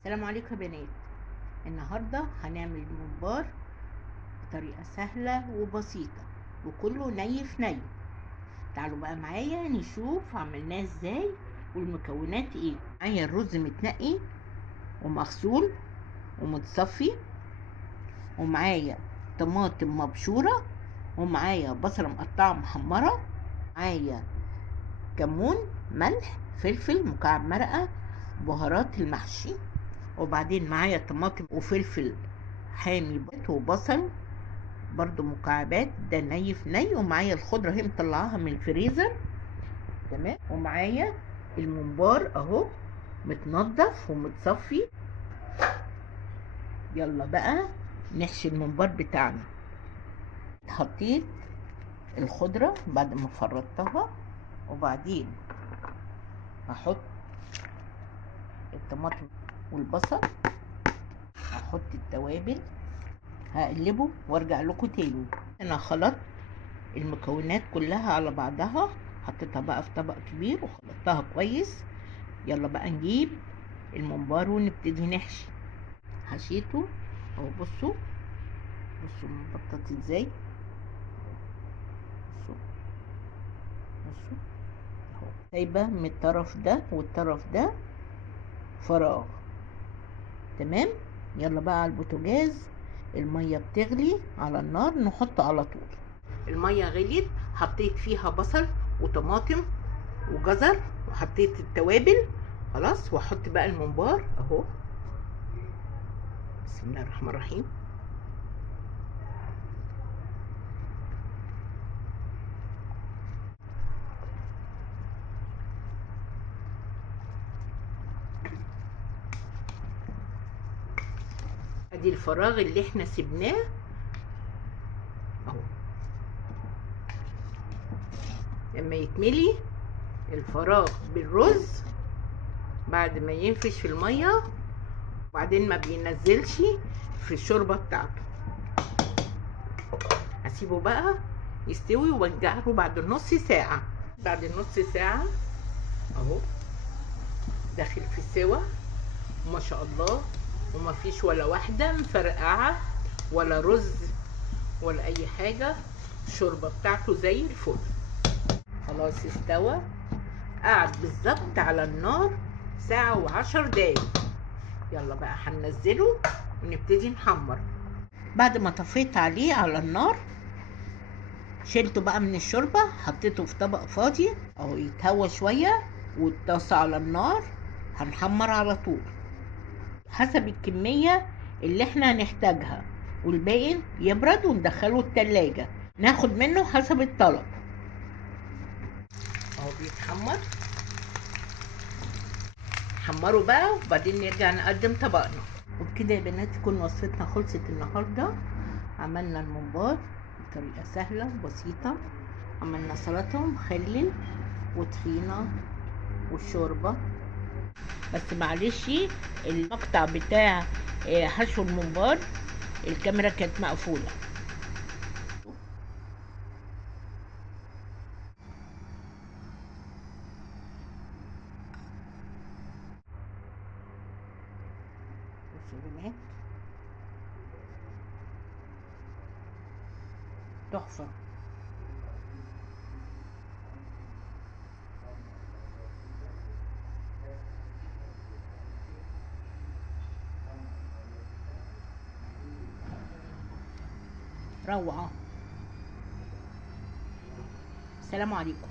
السلام عليكم يا بنات. النهارده هنعمل ممبار بطريقه سهله وبسيطه وكله ني في ني. تعالوا بقى معايا نشوف عملناه ازاي والمكونات ايه. معايا الرز متنقي ومغسول ومتصفي، ومعايا طماطم مبشوره، ومعايا بصله مقطعه محمره، معايا كمون، ملح، فلفل مكعب مرقه، بهارات المحشي، وبعدين معايا طماطم وفلفل حامي وبصل برضو مكعبات، ده ني في ني، ومعايا الخضرة هي مطلعاها من الفريزر. تمام. ومعايا الممبار اهو متنضف ومتصفي. يلا بقى نحشي الممبار بتاعنا. حطيت الخضرة بعد ما فرطتها، وبعدين هحط الطماطم والبصل، هحط التوابل، هقلبه وارجع لكم تاني. انا خلطت المكونات كلها على بعضها، حطيتها بقى في طبق كبير وخلطتها كويس. يلا بقى نجيب الممبار ونبتدي نحشي. حشيته اهو، بصوا بصوا مبطط ازاي، بصوا بصوا اهو، سايبه من الطرف ده والطرف ده فراغ. تمام. يلا بقى على البوتاجاز، الميه بتغلي على النار، نحط على طول. الميه غليت، حطيت فيها بصل وطماطم وجزر وحطيت التوابل خلاص، واحط بقى الممبار اهو. بسم الله الرحمن الرحيم. ادي الفراغ اللي احنا سبناه اهو، لما يتملي الفراغ بالرز بعد ما ينفش في الميه، وبعدين ما بينزلش في الشوربه بتاعته، هسيبه بقى يستوي وارجع له بعد نص ساعه. بعد نص ساعه اهو داخل في السوا وما شاء الله، وما فيش ولا واحده مفرقعه ولا رز ولا اي حاجه، الشوربه بتاعته زي الفل. خلاص استوى، قعد بالظبط على النار ساعة و10 دقايق. يلا بقى هننزله ونبتدي نحمر. بعد ما طفيت عليه على النار، شلته بقى من الشوربة، حطيته في طبق فاضي اهو يتهوى شوية، والطاسة على النار هنحمر على طول حسب الكمية اللي احنا هنحتاجها، والباقي يبرد وندخله التلاجة ناخد منه حسب الطلب. اهو بيتحمر، حمره بقى وبعدين نرجع نقدم طبقنا. وبكده يا بنات تكون وصفتنا خلصت النهارده. عملنا الممبار بطريقه سهله وبسيطه، عملنا سلطه مخلل وطحينه والشوربه. بس معلش المقطع بتاع حشو الممبار الكاميرا كانت مقفوله. بصوا يا بنات، تحفه. روعه. السلام عليكم.